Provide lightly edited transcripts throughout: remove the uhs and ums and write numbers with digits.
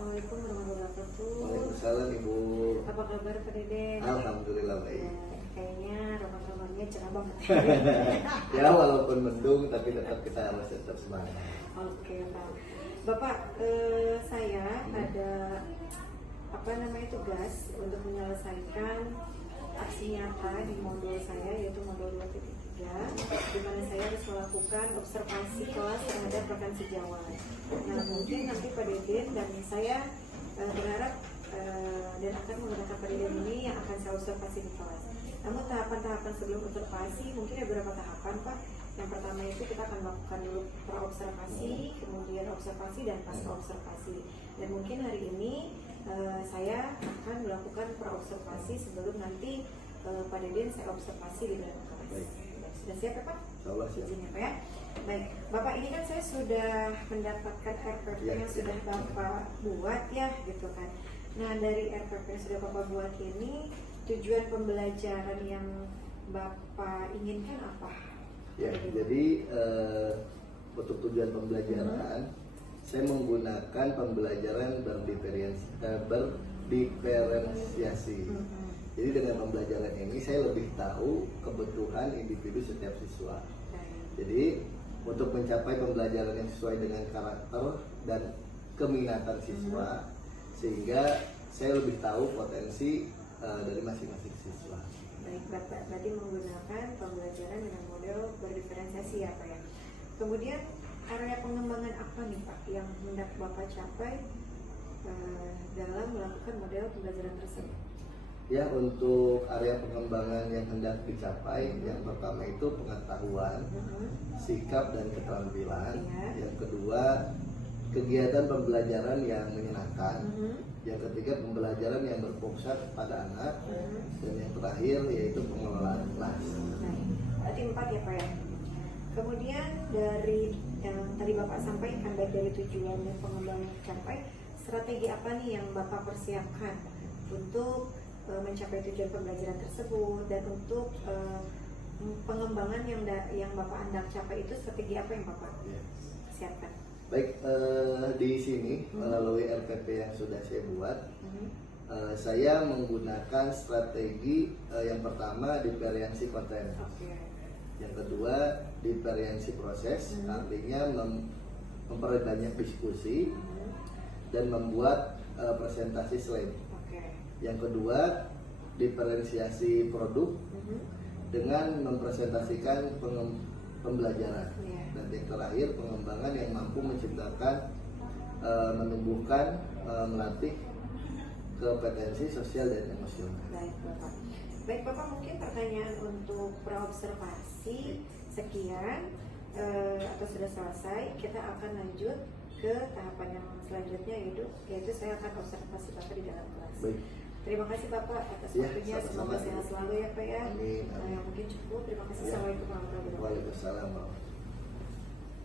Assalamualaikum warahmatullahi wabarakatuh. Waalaikumsalam Ibu. Apa kabar Pak Dede? Alhamdulillah baik. Kayaknya roman-romannya cerah banget. Ya walaupun mendung tapi kita harus tetap semangat. Oke Pak. Bapak, saya ada tugas untuk menyelesaikan aksi nyata di modul saya, yaitu modul 2.3, di mana saya harus melakukan observasi kelas terhadap rekan sejawat. Nah, mungkin nanti Pak Deden dan saya berharap dan akan menggunakan Pak Deden ini yang akan saya observasi di kelas. Namun tahapan-tahapan sebelum observasi mungkin ada beberapa tahapan Pak. Yang pertama itu kita akan melakukan dulu pra-observasi, kemudian observasi dan pasca observasi. Dan mungkin hari ini saya akan melakukan pra-observasi sebelum nanti Pak Deden saya observasi di dalam kelas. Sudah siap ya Pak? Insyaallah siap. Izinnya Pak ya. Baik, Bapak ini kan saya sudah mendapatkan RPP yang sudah Bapak buat ya gitu kan. Nah dari RPP yang sudah Bapak buat ini tujuan pembelajaran yang Bapak inginkan apa? Ya, jadi untuk tujuan pembelajaran saya menggunakan pembelajaran berdiferensiasi. Jadi dengan pembelajaran ini saya lebih tahu kebutuhan individu setiap siswa. Jadi untuk mencapai pembelajaran yang sesuai dengan karakter dan keminatan siswa, sehingga saya lebih tahu potensi dari masing-masing siswa. Baik, Bapak berarti menggunakan pembelajaran dengan model berdiferensiasi ya Pak ya. Kemudian area pengembangan apa nih Pak yang hendak Bapak capai dalam melakukan model pembelajaran tersebut? Ya, untuk area pengembangan yang hendak dicapai, yang pertama itu pengetahuan, sikap dan keterampilan. Yang kedua, kegiatan pembelajaran yang menyenangkan. Yang ketiga, pembelajaran yang berfokus pada anak. Dan yang terakhir yaitu pengelolaan kelas. Berarti 4 ya Pak ya. Kemudian dari yang tadi Bapak sampaikan, baik dari tujuan dan pengembangan tercapai, strategi apa nih yang Bapak persiapkan untuk mencapai tujuan pembelajaran tersebut, dan untuk pengembangan yang Bapak hendak capai itu strategi apa yang Bapak siapkan? Baik, di sini melalui RPP yang sudah saya buat, saya menggunakan strategi yang pertama diferensi konten, yang kedua diferensi proses, artinya memperbanyak diskusi dan membuat presentasi slide. Yang kedua, diferensiasi produk dengan mempresentasikan pembelajaran. Dan yang terakhir, pengembangan yang mampu menciptakan, menumbuhkan, melatih kompetensi sosial dan emosional. Baik Bapak, mungkin pertanyaan untuk praobservasi sekian atau sudah selesai. Kita akan lanjut ke tahapan yang selanjutnya, yaitu saya akan observasi Bapak di dalam kelas. Baik. Terima kasih Bapak atas waktunya, semoga sehat selalu ya Pak ya. Amin. Yang mungkin cukup. Terima kasih. Assalamualaikum warahmatullahi wabarakatuh. Waalaikumsalam.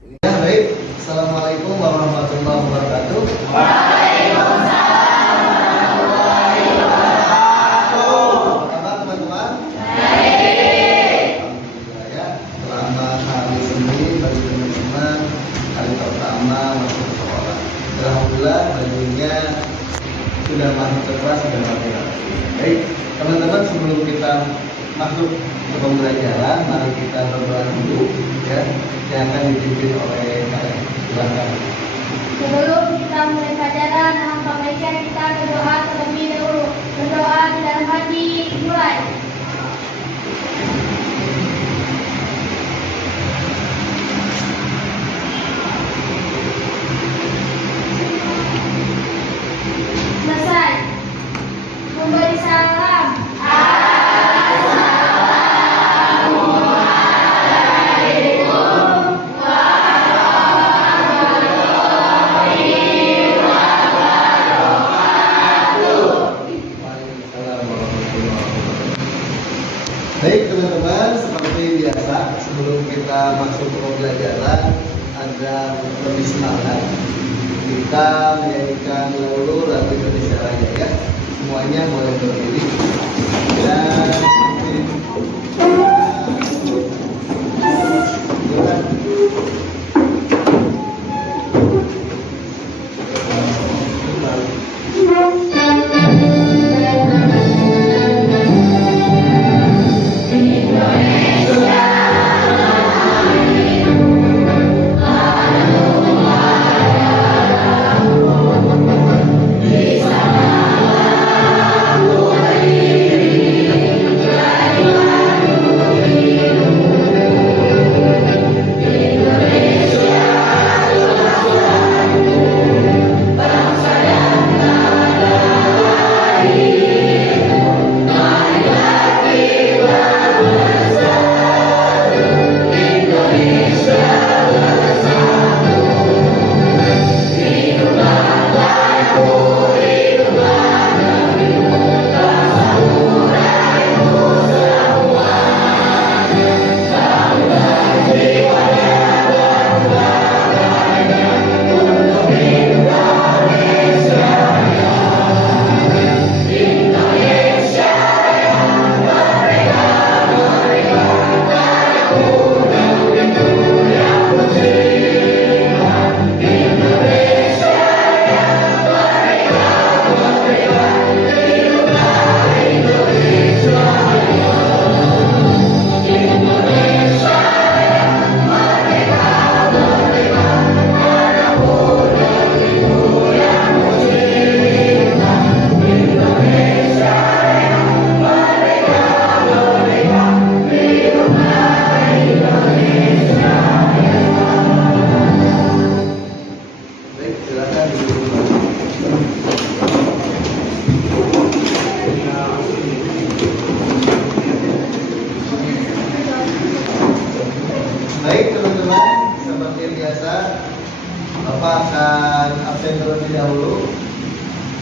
Ya, baik. Assalamualaikum warahmatullahi wabarakatuh. Waalaikumsalam warahmatullahi wabarakatuh. Apa kabar teman-teman? Baik. Alhamdulillah ya. Selamat hari Senin bagi teman-teman, hari pertama masuk sekolah. Alhamdulillah bajunya sudah masuk ke kelas, sudah rapi. Baik, teman-teman, sebelum kita masuk ke pembelajaran, mari kita berdoa dulu ya, yang akan dipimpin oleh kalian. Silakan. Sebelum kita mulai pelajaran, alangkah baiknya kita berdoa terlebih dahulu. Berdoa di dalam hati, mulai. Selesai. Memberi salam. Baik teman-teman, seperti biasa sebelum kita masuk ke pembelajaran, agar lebih semangat, kita menyanyikan dulu lagu Indonesia Raya ya. Semuanya boleh berdiri dan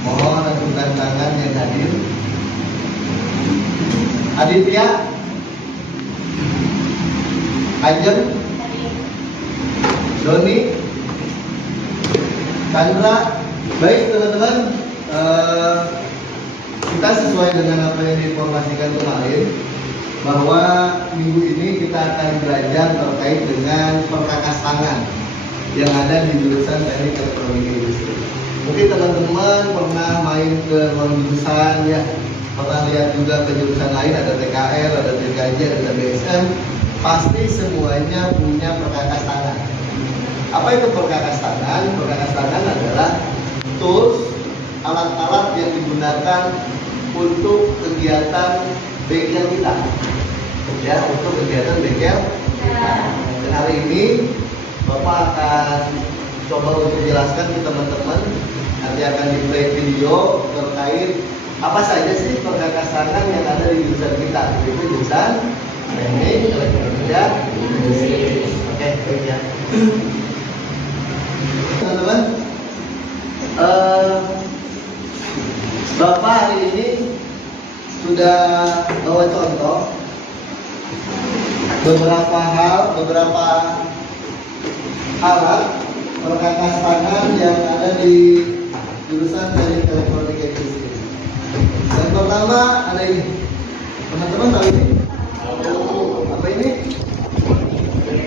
Mohon acungkan tangan yang hadir. Aditya, Ajeng, Doni, Chandra. Baik teman-teman, kita sesuai dengan apa yang diinformasikan kemarin, bahwa minggu ini kita akan belajar terkait dengan perkakas tangan yang ada di jurusan Teknik Elektronik Industri. Mungkin teman-teman pernah main ke jurusan ya, pernah lihat juga ke jurusan lain, ada TKL, ada TKJ, ada BSM. Pasti semuanya punya perkakas tangan. Apa itu perkakas tangan? Perkakas tangan adalah tools, alat-alat yang digunakan untuk kegiatan bengkel kita, ya, untuk kegiatan bengkel. Dan hari ini Bapak akan coba untuk jelaskan ke teman-teman. Nanti akan di play video terkait apa saja sih perkakas tangan yang ada di jurusan kita, yaitu jurusan Teknik Elektronika Industri. Oke, baik ya. Teman-teman, Bapak hari ini sudah bawa contoh beberapa alat perkakas tangan yang ada di jurusan Teknik Elektronika Industri. Yang pertama ada ini. Teman-teman tahu ini? Apa ini?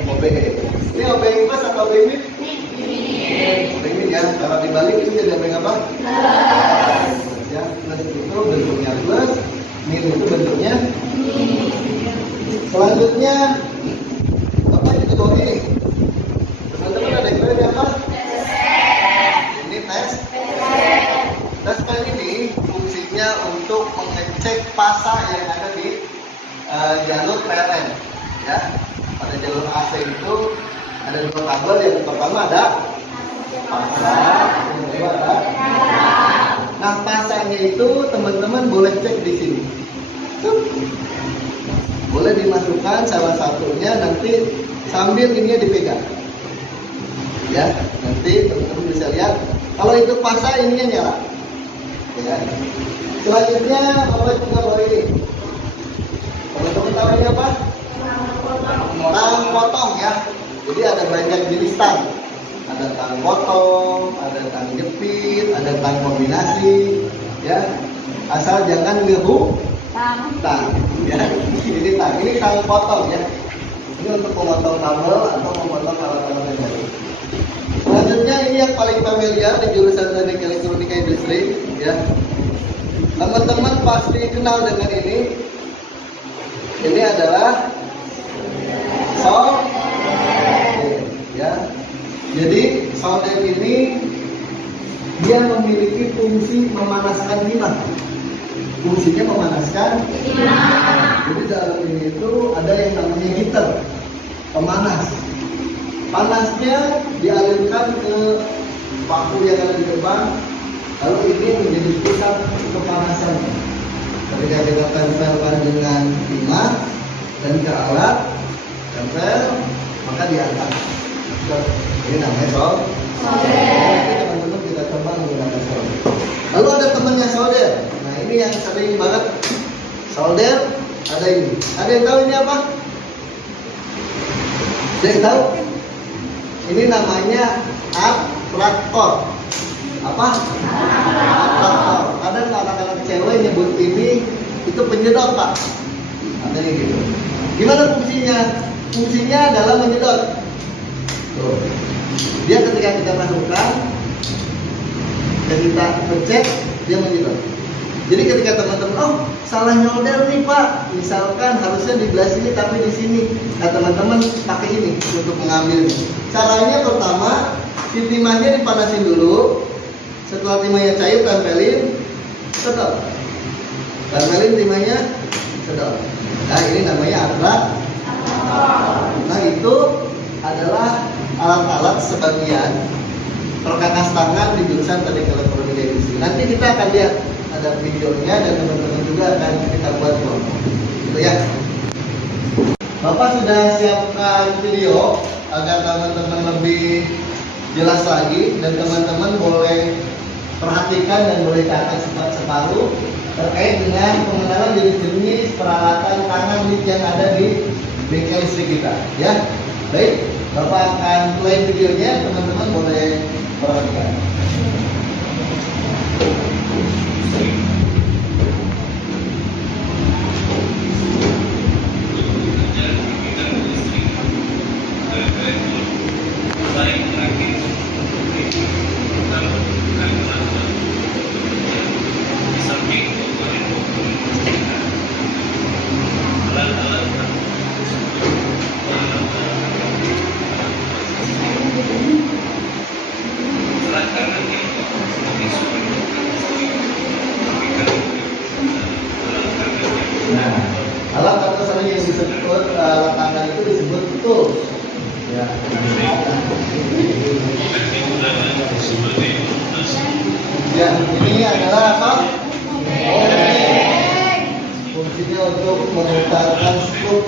OBE. Ini OBE plus atau OBE mid? OBE mid ya. Kalau dibalik ini jadi OBE apa? Ya, plus itu bentuknya plus, mid itu bentuknya. Selanjutnya apa itu OBE ini? Teman-teman ada yang tahu apa? Ini tes. Tes pen ini fungsinya untuk mengecek pasa yang ada di jalur PLN, ya. Pada jalur AC itu ada dua kabel. Yang pertama ada pasa, yang kedua ada. Nah, pasanya itu teman-teman boleh cek di sini. Boleh dimasukkan salah satunya, nanti sambil ininya dipegang. Ya, nanti teman-teman bisa lihat kalau itu pasa ininya nyala. Ya. Selanjutnya apa juga bawa ini? Teman-teman tahu ini apa? Tang potong ya. Jadi ada banyak jenis tang. Ada tang potong, ada tang jepit, ada tang kombinasi. Ya, asal jangan ngehu tang. Ya, ini tang. Ini tang potong ya. Ini untuk memotong kabel atau memotong alat-alat yang lain. Selanjutnya ini yang paling familiar di jurusan Teknik Elektronika Industri, ya. Teman-teman pasti kenal dengan ini. Ini adalah solder, ya. Jadi solder ini dia memiliki fungsi memanaskan timah. Fungsinya memanaskan timah. Jadi dalam ini itu ada yang namanya heater, pemanas. Panasnya dialirkan ke paku yang ada di depan, lalu ini menjadi pusat kepanasan. Ketika kita tempelkan dengan timah dan ke alat tempel, maka diangkat. Ini namanya solder. Teman-teman kita coba menggunakan solder. Lalu ada temannya solder. Nah, ini yang sering banget solder. Ada ini. Ada yang tahu ini apa? Ada yang tahu? Ini namanya atraktor. Apa? Atraktor. Kadang anak-anak cewek nyebut ini itu penyedot, Pak. Katanya gitu. Gimana fungsinya? Fungsinya adalah menyedot. Tuh. Dia ketika kita masukkan, dan kita pencet, dia menyedot. Jadi ketika teman-teman, oh salah nyolder nih Pak, misalkan harusnya di belah sini tapi di sini. Nah teman-teman pakai ini untuk mengambilnya. Caranya pertama, si timahnya dipanasin dulu. Setelah timahnya cair, tempelin, sedot. Tempelin timahnya, sedot. Nah ini namanya atrak. Nah itu adalah alat-alat sebagian perkakas tangan di jurusan Teknik Elektronika Industri. Nanti kita akan lihat ada videonya dan teman-teman juga akan kita buat kelompok. Gitu ya. Bapak sudah siapkan video agar teman-teman lebih jelas lagi dan teman-teman boleh perhatikan dan boleh catat separuh terkait dengan pengenalan jenis-jenis peralatan tangan lift yang ada di bengkel listrik kita, ya. Baik, Bapak akan play videonya, teman-teman boleh perhatikan. Nah, alat atau sering yang disebut alat tangan itu disebut tools. Ya. Ya, ini adalah apa? Fungsinya untuk memutarkan skrup.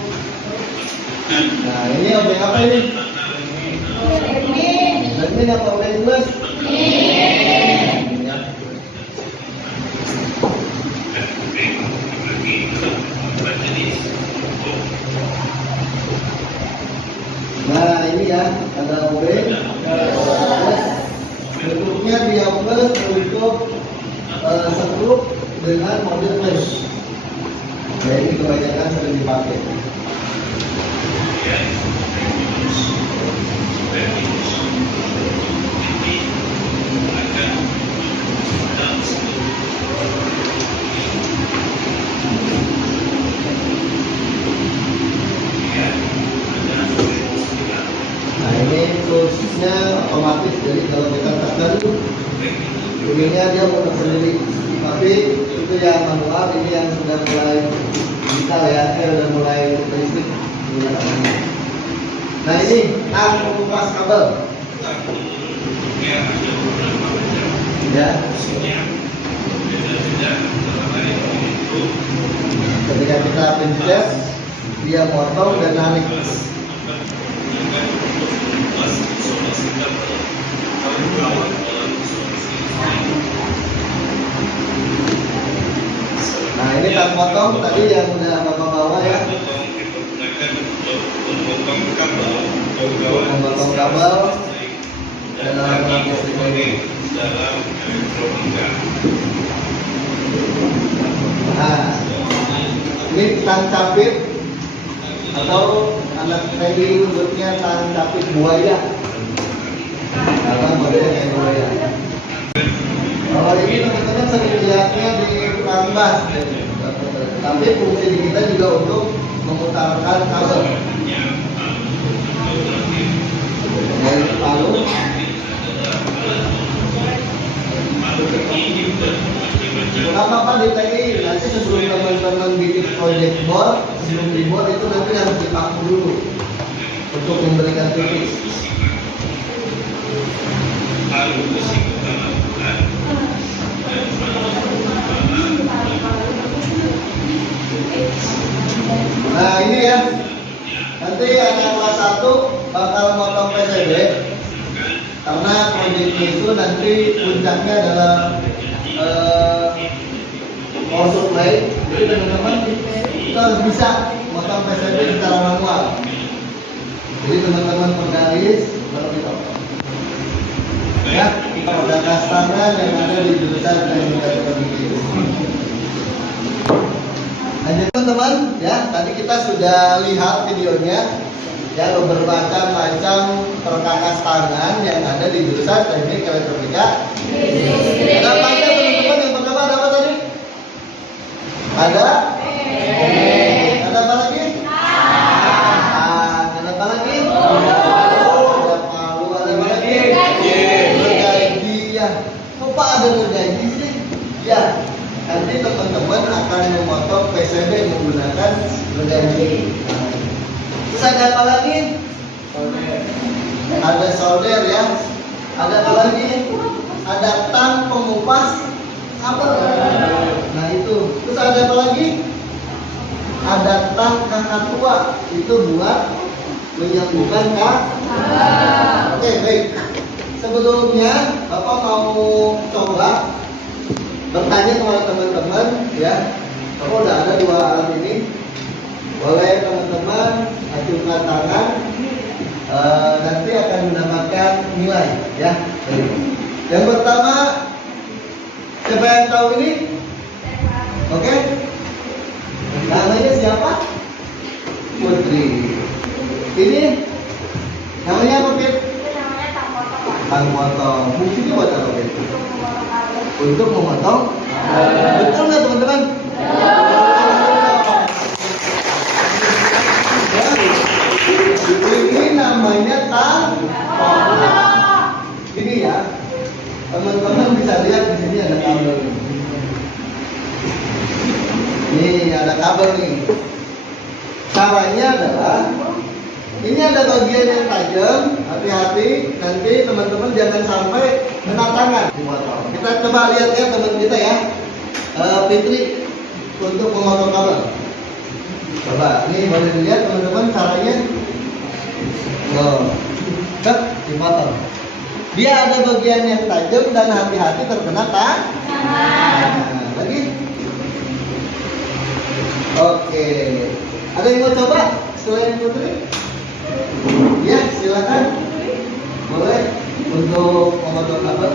Nah, ini objek apa ini? Admin apa objek plus? Nah, ini ya, ada OB. Bentuknya dia plus untuk skrup dengan model plus. Nah, ini kebanyakan sering dipakai. Nah, ini prosesnya otomatis, jadi kalau kita tekan bunyinya dia muter sendiri. Tapi itu yang manual, ini yang sudah mulai digital ya, sudah mulai listrik. Nah, ini tang pengupas kabel. Ya. Ketika kita pencet, dia motong dan narik. Nah, ini tang potong tadi yang udah Bapak bawa ya. Memotong kabel dalam listrik ini. Nah, ini tang capit atau anak TNI menyebutnya tang capit buaya. Karena modelnya kayak buaya. Kalau ini teman-teman sering lihatnya di tambah, tapi fungsi di kita juga untuk memutarkan kabel. Dari palu. Kenapa Pak di TNI? Nanti sebelum teman-teman bikin project board, sebelum dibuat itu nanti harus dipaku dulu untuk memberikan titik. Nah, ini ya. Nanti anak kelas 1 bakal motong PCB. Karena proyeknya itu nanti puncaknya adalah power supply. Jadi teman-teman kita harus bisa motong PCB secara manual. Jadi teman-teman penggaris baru dipotong. Ya, pada kastangan yang ada di jurusan teknik elektronik. Lanjut teman-teman, ya tadi kita sudah lihat videonya ya beberapa macam perkakas tangan yang ada di jurusan teknik elektronika. Ada apa aja teman-teman? Yang pertama ada apa tadi? Ada? Ada apa lagi? Ada apa lagi? Ada palu, ada apa lagi? Ya, kok Pak ada bergaji sih? Ya, nanti teman-teman akan memotong PCB menggunakan bergaji. Terus ada apa lagi? Ada solder ya. Ada apa lagi? Ada tang pengupas kabel. Nah itu. Terus ada apa lagi? Ada tang kakak tua. Itu buat menyambungkan kabel. Oke, baik. sebelumnya Bapak mau coba bertanya kepada teman-teman ya. Bapak udah ada 2 alat ini. Boleh teman-teman acungkan tangan. Nanti akan mendapatkan nilai ya. Yang pertama, siapa yang tahu ini? Oke. Namanya siapa? Putri. Ini namanya apa, Pit? Namanya tang potong, Pak. Tang potong. Fungsinya buat apa, Pit? Untuk memotong kabel. Untuk memotong. Betul nggak, teman-teman? Ini namanya tang potong. Ini ya, teman-teman bisa lihat di sini ada kabel. Nih ada kabel nih. Caranya adalah ini ada bagian yang tajam, hati-hati nanti teman-teman jangan sampai kena tangan dipotong. Kita coba lihat ya teman kita ya, Fitri untuk memotong kabel. Coba, ini boleh dilihat teman-teman caranya. Dipotong. Dia ada bagian yang tajam dan hati-hati terkena tangan. Nah, lagi. Oke. Ada yang mau coba selain Putri? Ya, silakan. Boleh untuk memotong kabel.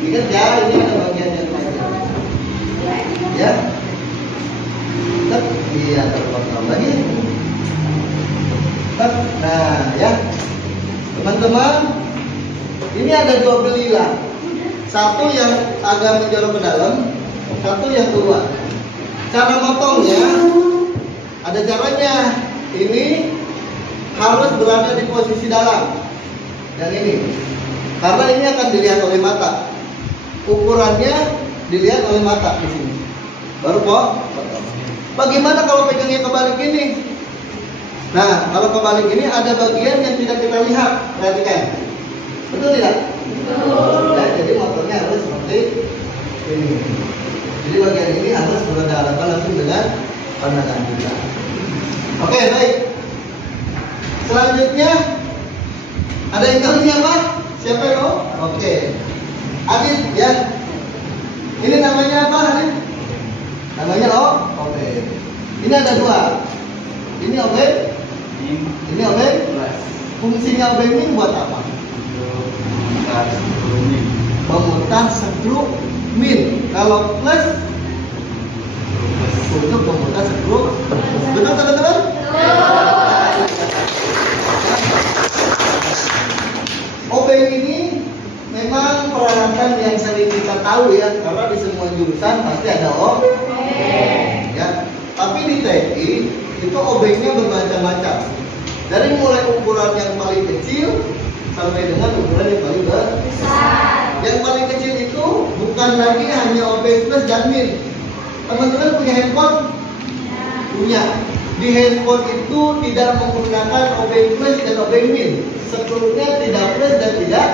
Ingat ya, ini ada bagian yang tajam. Ya. Iya, terpotong lagi. Nah, ya. Teman-teman, ini ada 2 belilah. Satu yang agak menjorok ke dalam, satu yang keluar. Cara motongnya ada caranya. Ini harus berada di posisi dalam. Yang ini. Karena ini akan dilihat oleh mata. Ukurannya dilihat oleh mata di sini. Baru potong. Bagaimana kalau pegangnya kebalik ini? Nah, kalau kebalik ini ada bagian yang tidak kita lihat. Perhatikan. Betul tidak? Betul. Ya, jadi motornya harus seperti ini. Jadi bagian ini harus berhadapan langsung dengan pandangan kita. Oke, baik. Selanjutnya ada yang tahu ini apa? Siapa yang tahu? Oke. Adit ya. Ini namanya apa, Adit? Namanya obeng. Ini ada 2. Ini obeng. Ini obeng. Fungsinya obeng ini buat apa? Memutar skru min. Kalau plus untuk memutar skru. Betul teman-teman? Obeng ini memang peralatan yang sering kita tahu ya, karena di semua jurusan pasti ada obeng. Ya, tapi di TI itu obengnya bermacam-macam. Dari mulai ukuran yang paling kecil sampai dengan ukuran yang paling besar. Yang paling kecil itu bukan lagi hanya obeng plus dan min. Teman-teman punya handphone? Punya. Di handphone itu tidak menggunakan obeng plus dan obeng min. Skrunya tidak plus dan tidak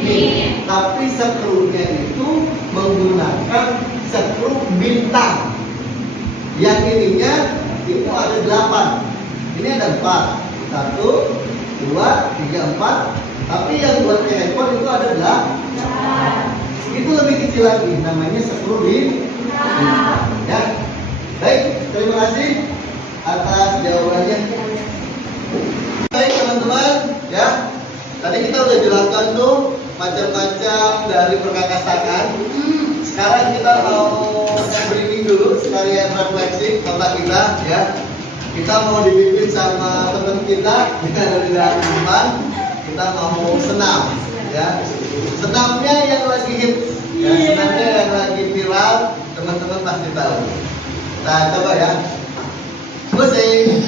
min. Tapi skrunya itu menggunakan skru bintang. Yang ininya itu ada 8. Ini ada 4. 1, 2, 3, 4. Tapi yang buat handphone itu ada 8. Itu lebih kecil lagi. Namanya skru bintang. Ya. Baik, terima kasih atas jawabannya. Baik teman-teman, ya. Tadi kita udah jelaskan tuh macam-macam dari perkakasakan. Sekarang kita mau briefing dulu sekalian refleksi otak kita, ya. Kita mau dipimpin sama teman kita ada di depan. Kita mau senam, ya. Senamnya yang lagi hits, ya. Senamnya yang lagi viral, teman-teman pasti tahu. Nah, coba ya. Pusing.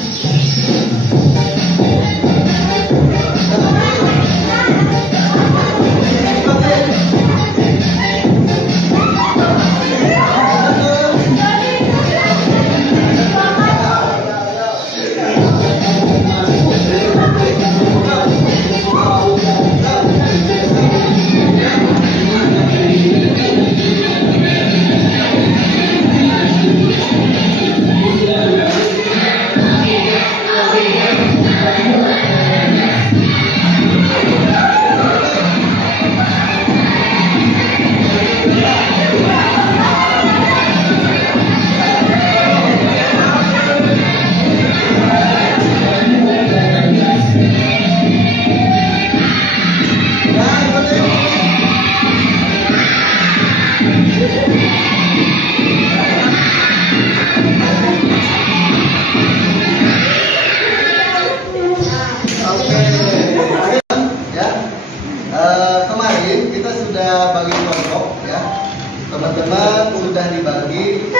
dibagi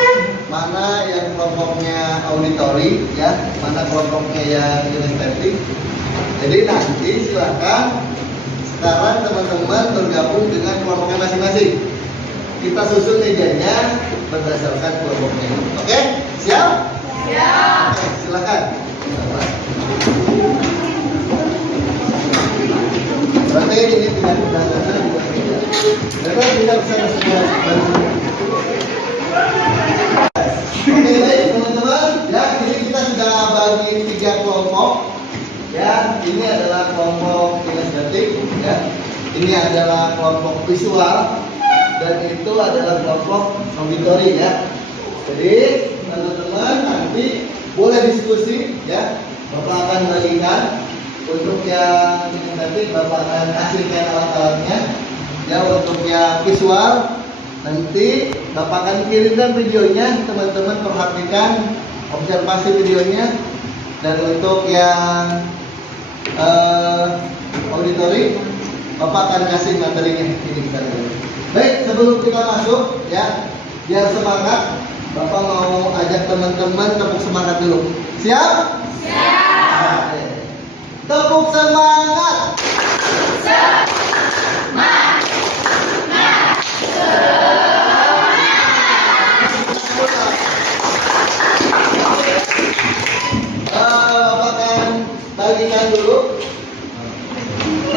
mana yang kelompoknya auditori ya, mana kelompoknya yang kinestetik. Jadi nanti silakan sekarang teman-teman bergabung dengan kelompoknya masing-masing. Kita susun mejanya berdasarkan kelompoknya. Oke? Siap? Siap. Oke, silakan. Berarti ini tidak berdasarkan juga tidak. Berarti tidak bisa semua. Oke, baik teman-teman. Ya, ini kita sudah bagi 3 kelompok. Ya, ini adalah kelompok kinestetik. Ya, ini adalah kelompok visual. Dan itu adalah kelompok auditori ya. Jadi teman-teman nanti boleh diskusi ya. Bapak akan bagikan untuk yang kinestetik, Bapak akan kasihkan alat-alatnya. Ya, untuk yang visual nanti Bapak akan kirimkan videonya, teman-teman perhatikan, observasi videonya. Dan untuk yang auditori, Bapak akan kasih materinya ini kita lihat. Baik, sebelum kita masuk ya, biar semangat, Bapak mau ajak teman-teman tepuk semangat dulu. Siap? Siap. Oke. Tepuk semangat. Bapak akan bagikan dulu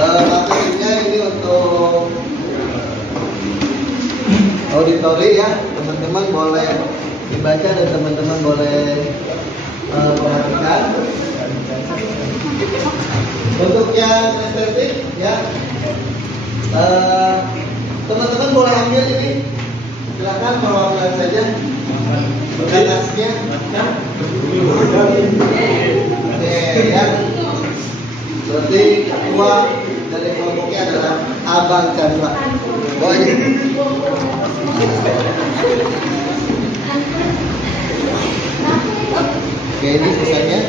materinya ini untuk auditori ya. Teman-teman boleh dibaca dan teman-teman boleh perhatikan. Untuk yang estetik ya, teman-teman boleh ambil ini. Silakan perwakilan saja. Berkasnya. Oke ya. Berarti ketua dari kelompoknya adalah Abang Chandra. Boleh. Oke, ini sisanya.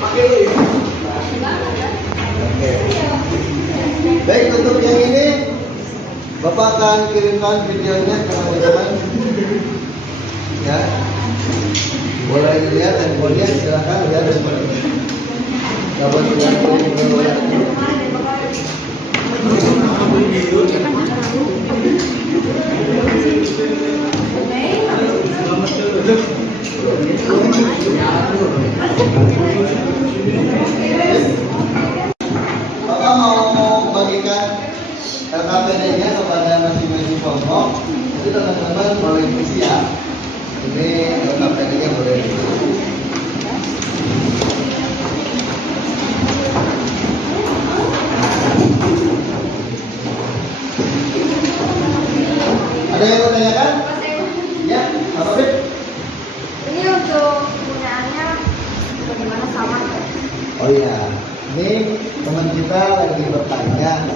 Oke. Baik, untuk yang ini Bapak akan kirimkan videonya ke teman-teman. Ya. Boleh dilihat handphonenya, silakan lihat handphonenya. Dapat lihat Bapak mau bagikan KPD-nya kepada masing-masing kelompok. Jadi teman-teman boleh isi ya. Ini KPD-nya boleh isi. Ada yang mau tanyakan? Ya, apa sih? Ini untuk penggunaannya bagaimana sama? Oh iya, ini teman kita lagi bertanya,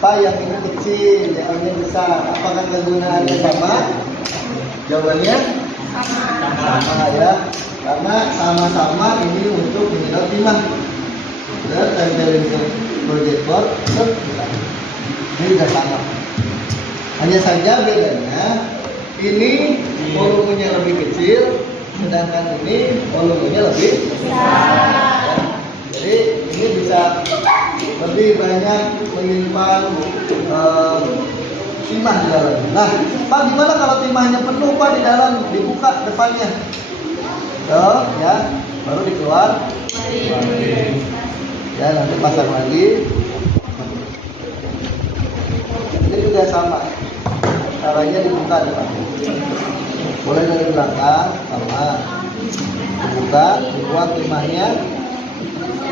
Pak yang ini kecil, yang ini besar, apakah kegunaannya sama? Jawabannya sama ya, karena sama-sama ini untuk menyedot timah. Dan tempelin ke proyektor, ini juga sama. Hanya saja bedanya, ini volumenya lebih kecil, sedangkan ini volumenya lebih besar. Jadi ini bisa lebih banyak menyimpan timah di dalam. Nah, Pak, gimana kalau timahnya penuh Pak di dalam, dibuka depannya? Tuh, ya, baru dikeluar. Ya, nanti pasang lagi. Ini juga sama. Caranya dibuka depan. Boleh dari belakang, sama. Dibuka, dibuat timahnya.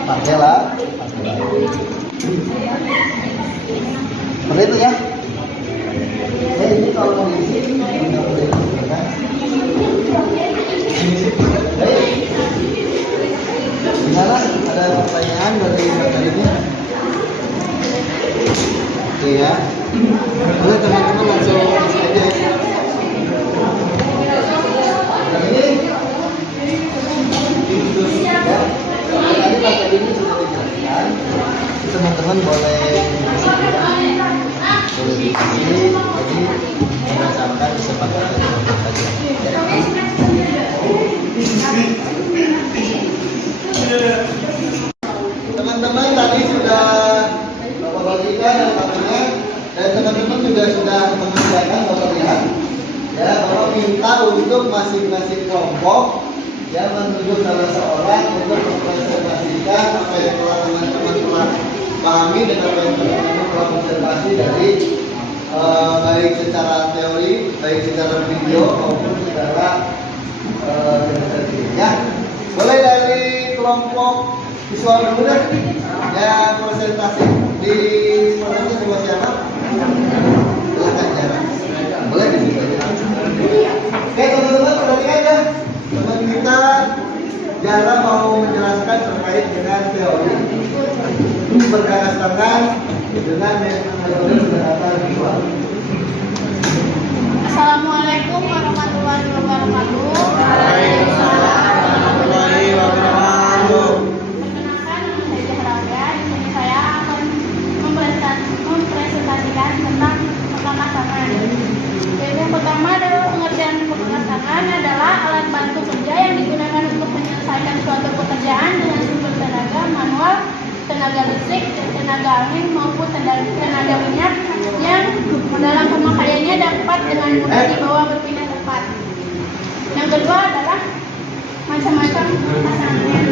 Pakailah. Seperti itu ya. Ini kalau mau diisi, ini boleh kan? Baik. Gimana? Ada pertanyaan dari materinya? Oke ya. Boleh teman-teman langsung isi aja ya. Dan ini ya. Tadi pakai ini sudah dijelaskan. Teman-teman boleh isi. boleh diskusi, jadi berdasarkan kesepakatan kelompok saja. Teman-teman tadi sudah Bapak bagikan dan Bapak, dan teman-teman juga sudah mengerjakan Bapak lihat. Ya, Bapak minta untuk masing-masing kelompok ya menunjuk salah seorang untuk mempresentasikan apa yang telah teman-teman telah pahami dan apa yang teman-teman telah observasi dari baik secara teori, baik secara video maupun secara demonstrasi. Ya, boleh dari kelompok visual dulu deh. Ya, presentasi di presentasi sama siapa? Silakan Jara. Boleh di situ aja. Oke teman-teman, perhatikan ya. Teman kita Jara mau menjelaskan terkait dengan teori berkaitan dengan metode pendekatan visual. Assalamualaikum warahmatullahi wabarakatuh. Waalaikumsalam warahmatullahi wabarakatuh. Perkenalkan, nama saya Zahra. Di sini saya akan mempresentasikan tentang pemakasaman. Jadi yang pertama adalah pengertian pemakasaman adalah alat bantu kerja yang digunakan untuk menyelesaikan suatu pekerjaan dengan sumber tenaga manual, tenaga listrik, tenaga angin maupun tenaga minyak yang dalam pemakaiannya dapat dengan mudah dibawa berpindah tempat. Yang kedua adalah macam-macam pemasangan.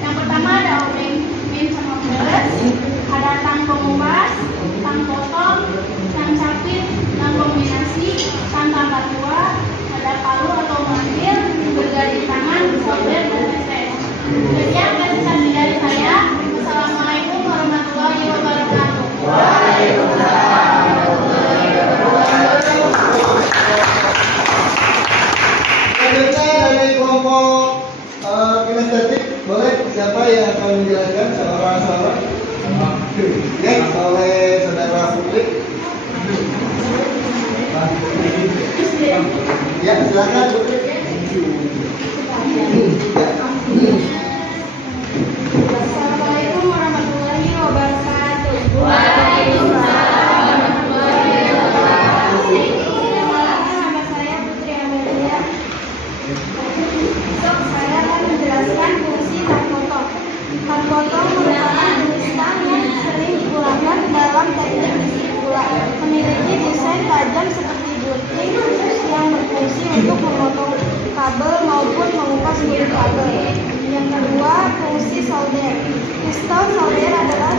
Yang pertama ada obeng, bin sama beres, ada tang pengupas, tang potong, tang capit, tang kombinasi, tang tambah tua, ada palu atau manggil, bergaris tangan, solder dan tetes. Sekian presentasi dari saya. Assalamualaikum warahmatullahi wabarakatuh. Selanjutnya dari kelompok kinestetik, boleh siapa yang akan menjelaskan seorang-seorang? Oke, oleh saudara Putri. Ya, silakan Putri. Assalamualaikum warahmatullahi wabarakatuh. Nama saya Putri Amelia. Saya akan menjelaskan fungsi tang potong. Tang potong merupakan jenis tang yang sering digunakan dalam teknik isi gula. Memiliki desain tajam seperti gunting yang berfungsi untuk memotong kabel maupun mengupas kulit kabel. Yang kedua, fungsi solder. Pistol solder adalah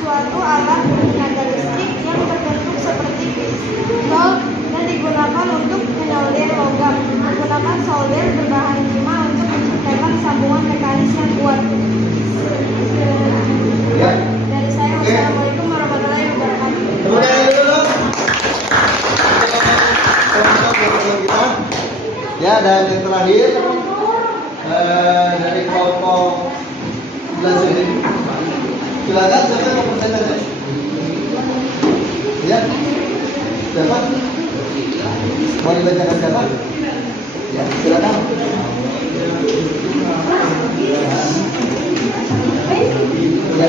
suatu alat tenaga listrik yang terbentuk seperti pistol dan digunakan untuk menyolder logam. Menggunakan solder berbahan timah untuk menciptakan sambungan mekanis yang kuat. Ya. Dari saya, wassalamualaikum warahmatullahi wabarakatuh. Tepuk tangan dulu. Untuk kita. Ya, dan yang terakhir dari kelompok sebelah sini. Silakan siapa yang mau presentasi? Ya. Siapa? Mau dibacakan siapa? Ya, silakan. Ya.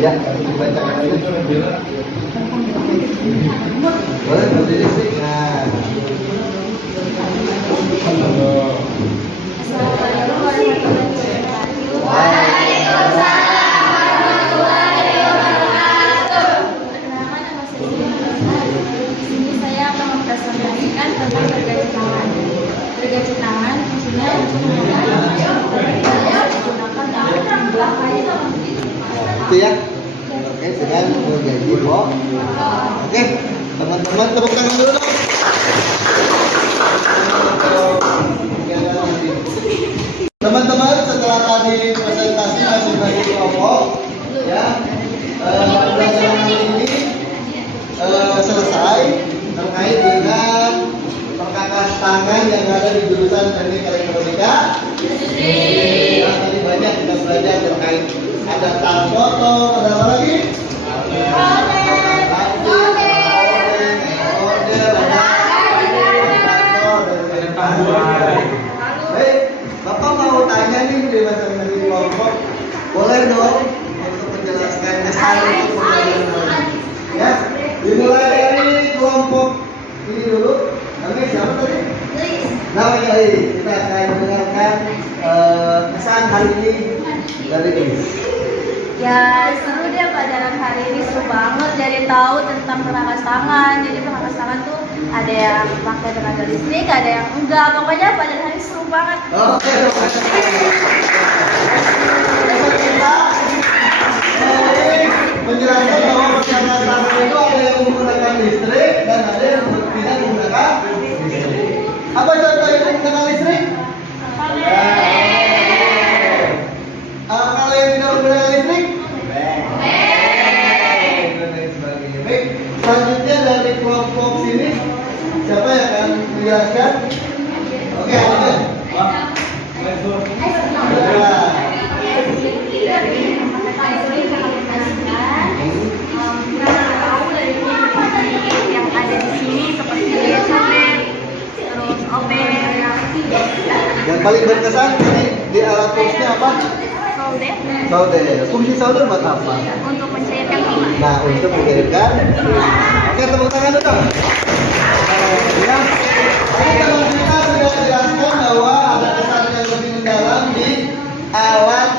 Ya, dibacakan aja. Boleh berdiri sih. Nah. Presentasikan tentang gergaji tangan. Gergaji tangan fungsinya untuk menggunakan Itu ya. Oke, dengan gergaji kok. Oke, teman-teman tepuk tangan dulu dong. Teman-teman, setelah tadi presentasi masing-masing kelompok, ya, pelajaran ini selesai terkait dengan perkakas tangan yang ada di jurusan Teknik Elektronika. Nah, tadi banyak kita belajar terkait ada tang potong, ada apa lagi? Bapak mau tanya nih di masing-masing kelompok, Boleh dong untuk menjelaskan kesan untuk pembelajaran. Ya, dimulai dari kelompok ini dulu. Namanya siapa tadi? Namanya kita akan mendengarkan kesan hari ini dari Iis. Ya seru deh pelajaran hari ini, seru banget. Jadi tahu tentang pernakas tangan. Jadi pernakas tangan tuh ada yang pakai tenaga listrik, ada yang enggak. Pokoknya pelajaran hari ini seru banget. Oke. Kita menjelaskan bahwa pernakas tangan itu ada yang menggunakan listrik dan ada yang tidak menggunakan listrik. Apa contoh yang menggunakan listrik? Kalau yang tidak menggunakan listrik? Baik, selanjutnya dari kelompok sini siapa yang akan menjelaskan? Oke, lanjut. Yang ada di sini seperti cobek, terus obeng, Yang paling berkesan di alat tulisnya apa? solder Solder. Fungsi solder buat apa? untuk mencairkan tinta. Nah, untuk mengirimkan. Oke, tepuk tangan dulu. Ya. Tadi teman kita sudah jelaskan bahwa ada kesan yang lebih mendalam di alat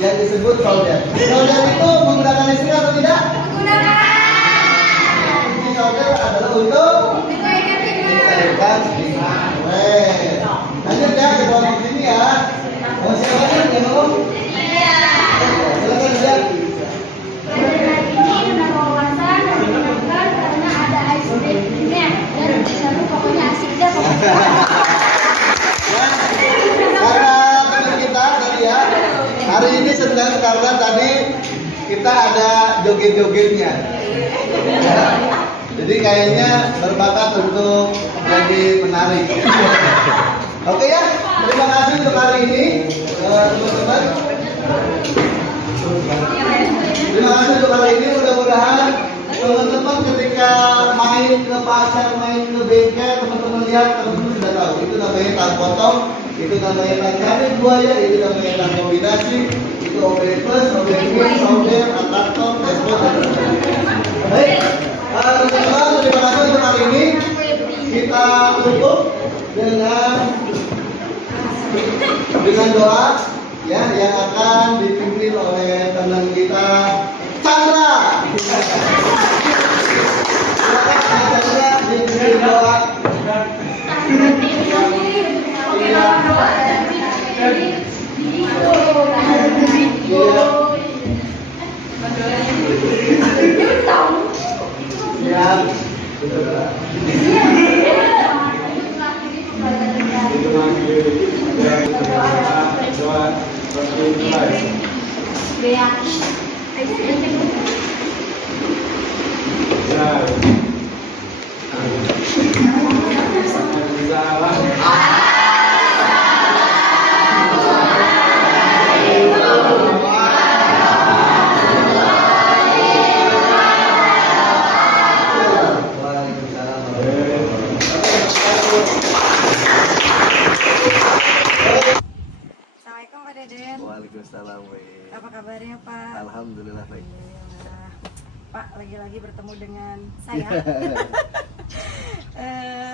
yang disebut solder. Solder itu menggunakan listrik atau tidak? Fungsi solder adalah untuk mencairkan tinta. Lanjut ya ke kelompok sini ya. Mau siapa yang mau? Silakan ya. Ini udah wawasan dan menyenangkan karena ada ice creamnya dan seru, pokoknya asik deh pokoknya. Karena teman kita tadi ya, hari ini senang karena tadi kita ada joget-jogetnya. Ya. Jadi kayaknya berbakat untuk jadi menarik. Oke ya, terima kasih untuk hari ini teman-teman. Terima kasih untuk hari ini. Mudah-mudahan teman-teman ketika main ke pasar, main ke bengkel, teman-teman lihat, teman-teman sudah tahu itu namanya tang potong, itu namanya tang cabai buaya, itu namanya tang kombinasi, itu obeng plus, obeng plus, solder, atraktor, dashboard, dan sebagainya. Baik, teman-teman, terima kasih untuk hari ini. Kita tutup dengan doa ya yang akan dipimpin oleh teman kita Chandra. Silakan Chandra dipimpin doa. Ya. Assalamualaikum Pak Deden. Waalaikumsalam. Apa kabarnya Pak? Alhamdulillah baik. Alhamdulillah. Pak, lagi-lagi bertemu dengan saya.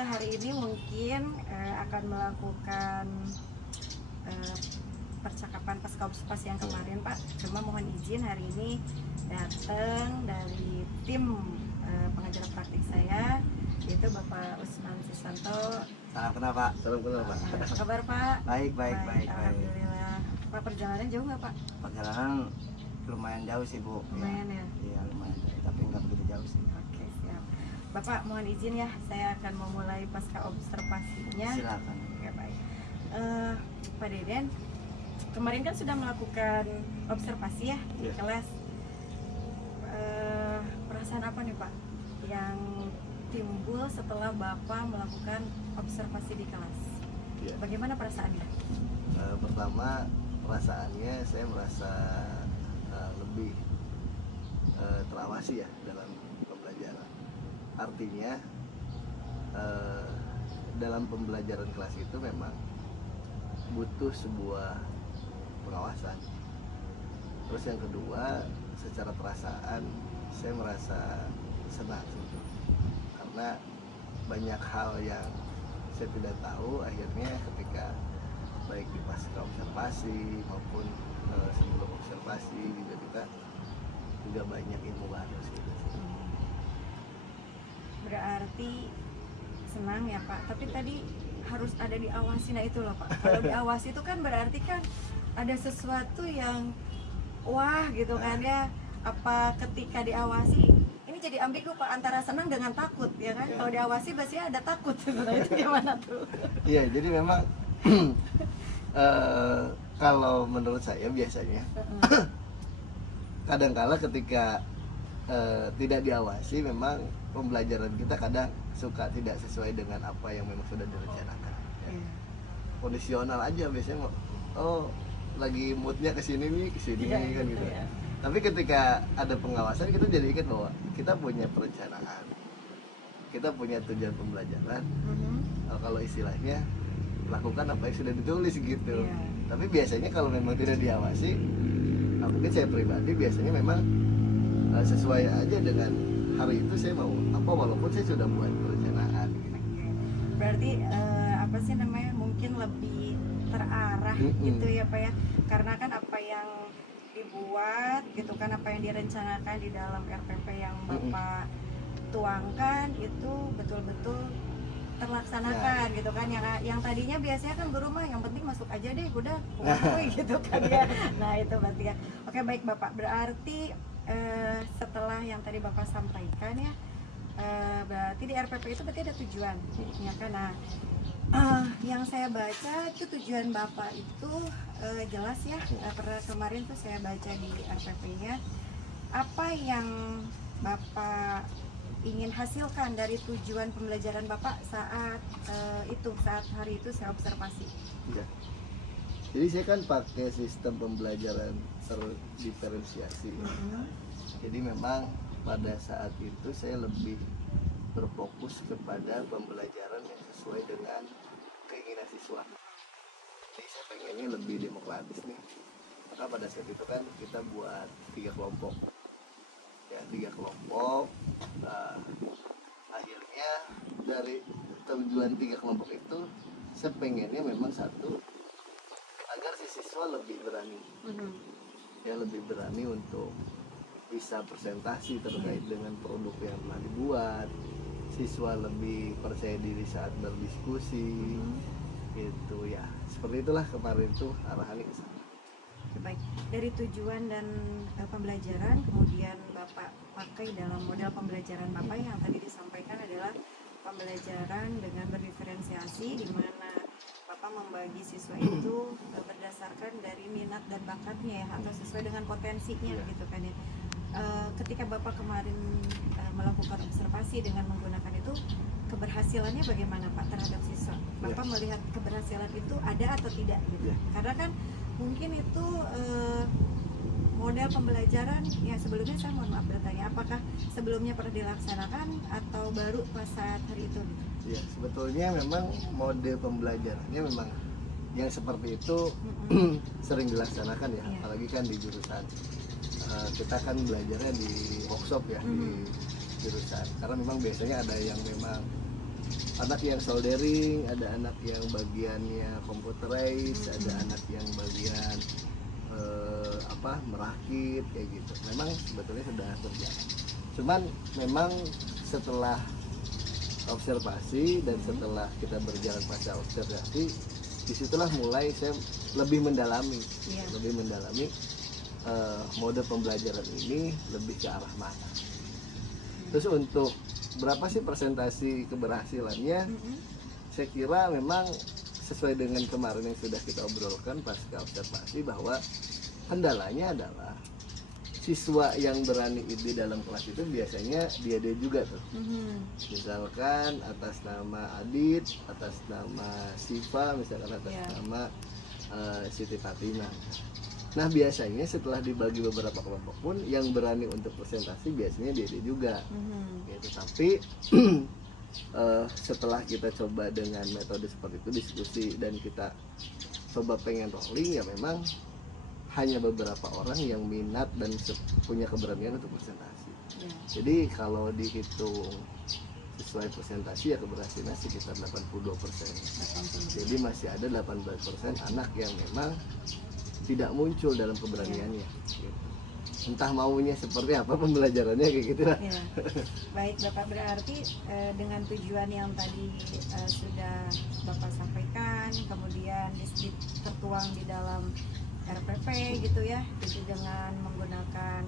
Hari ini mungkin akan melakukan percakapan pasca observasi yang kemarin Pak. Cuma mohon izin hari ini datang dari tim pengajar praktik saya, yaitu Bapak Usman Susanto. Salam kenal Pak. Salam kenal Pak. Apa kabar Pak? Baik. Alhamdulillah. Pak, perjalanan jauh nggak Pak? Perjalanan lumayan jauh sih Bu. Lumayan ya? Iya lumayan jauh, tapi nggak begitu jauh sih. Oke, siap. Bapak mohon izin ya, saya akan memulai pasca observasinya. Silakan. Oke, baik. Pak Deden, kemarin kan sudah melakukan observasi ya di Iya. kelas. Perasaan apa nih Pak yang timbul setelah Bapak melakukan observasi di kelas? Iya. Bagaimana perasaannya? Pertama perasaannya saya merasa lebih terawasi ya dalam pembelajaran. Artinya dalam pembelajaran kelas itu memang butuh sebuah pengawasan. Terus yang kedua, secara perasaan saya merasa senang karena banyak hal yang saya tidak tahu akhirnya ketika baik di pasca observasi maupun sebelum observasi juga kita juga banyak ilmu baru sih. Berarti senang ya Pak, tapi tadi harus ada diawasi. Nah itu loh Pak, kalau diawasi itu kan berarti kan ada sesuatu yang wah gitu kan ya. Apa ketika diawasi ini jadi ambigu Pak, antara senang dengan takut ya kan? Kalau diawasi biasanya ada takut. Nah itu gimana tuh? Iya, jadi memang kalau menurut saya biasanya kadangkala ketika tidak diawasi memang pembelajaran kita kadang suka tidak sesuai dengan apa yang memang sudah direncanakan ya. Kondisional aja biasanya, oh lagi moodnya kesini nih kesini kan gitu ya. Tapi ketika ada pengawasan kita jadi ingat bahwa kita punya perencanaan, kita punya tujuan pembelajaran. Kalau istilahnya lakukan apa yang sudah ditulis gitu. Tapi biasanya kalau memang tidak diawasi, mungkin saya pribadi biasanya memang sesuai aja dengan hari itu saya mau apa walaupun saya sudah buat perencanaan. Berarti apa sih namanya, mungkin lebih terarah gitu ya Pak ya, karena kan apa yang dibuat gitu kan, apa yang direncanakan di dalam RPP yang Bapak tuangkan itu betul-betul terlaksanakan gitu kan. Yang tadinya biasanya kan guru mah yang penting masuk aja deh udah gitu kan ya. Nah itu berarti ya. Oke baik Bapak, berarti setelah yang tadi Bapak sampaikan ya, berarti di RPP itu berarti ada tujuan ya kan. Nah yang saya baca itu tujuan Bapak itu jelas ya. Pernah kemarin tuh saya baca di RPP-nya apa yang Bapak ingin hasilkan dari tujuan pembelajaran Bapak saat saat hari itu saya observasi. Ya. Jadi saya kan pakai sistem pembelajaran terdiferensiasi. Jadi memang pada saat itu saya lebih berfokus kepada pembelajaran yang sesuai dengan keinginan siswa. Jadi saya pengennya lebih demokratis nih. Maka pada saat itu kan kita buat 3 kelompok. Ya, 3 kelompok. Nah, akhirnya dari tujuan 3 kelompok itu saya pengennya memang satu, agar si siswa lebih berani. Ya, lebih berani untuk bisa presentasi terkait dengan produk yang telah dibuat. Siswa lebih percaya diri saat berdiskusi. Gitu ya. Seperti itulah kemarin tuh arahannya ke sana. Baik, dari tujuan dan pembelajaran kemudian Bapak pakai dalam model pembelajaran Bapak yang tadi disampaikan adalah pembelajaran dengan berdiferensiasi, di mana Bapak membagi siswa itu berdasarkan dari minat dan bakatnya ya, atau sesuai dengan potensinya gitu kan ya. Ketika Bapak kemarin melakukan observasi dengan menggunakan itu, keberhasilannya bagaimana Pak terhadap siswa? Bapak melihat keberhasilan itu ada atau tidak gitu? Karena kan mungkin itu model pembelajaran yang sebelumnya, saya mohon maaf bertanya, apakah sebelumnya pernah dilaksanakan atau baru pas saat hari itu? Ya, sebetulnya memang model pembelajarannya memang yang seperti itu sering dilaksanakan ya, apalagi kan di jurusan kita kan belajarnya di workshop ya, di jurusan, karena memang biasanya ada yang memang anak yang soldering, ada anak yang bagiannya computerize, ada anak yang bagian merakit kayak gitu. Memang sebetulnya sudah terjadi. Cuman memang setelah observasi dan setelah kita berjalan pasca observasi, disitulah mulai saya lebih mendalami, mode pembelajaran ini lebih ke arah mana. Terus untuk berapa sih presentasi keberhasilannya? Saya kira memang sesuai dengan kemarin yang sudah kita obrolkan pasca observasi, bahwa kendalanya adalah siswa yang berani di dalam kelas itu biasanya dia juga tuh. Misalkan atas nama Adit, atas nama Siva, misalkan atas nama Siti Fatimah. Nah biasanya setelah dibagi beberapa kelompok pun yang berani untuk presentasi biasanya dia juga. Gitu. Tapi setelah kita coba dengan metode seperti itu, diskusi, dan kita coba pengen rolling, ya memang hanya beberapa orang yang minat dan punya keberanian untuk presentasi. Ya. Jadi kalau dihitung sesuai presentasi ya keberhasilan sekitar 82%. Jadi masih ada 18% anak yang memang tidak muncul dalam keberaniannya. Gitu. Entah maunya seperti apa pembelajarannya kayak gitu lah. Ya. Baik Bapak, berarti dengan tujuan yang tadi sudah Bapak sampaikan, kemudian tertuang di dalam RPP gitu ya, itu dengan menggunakan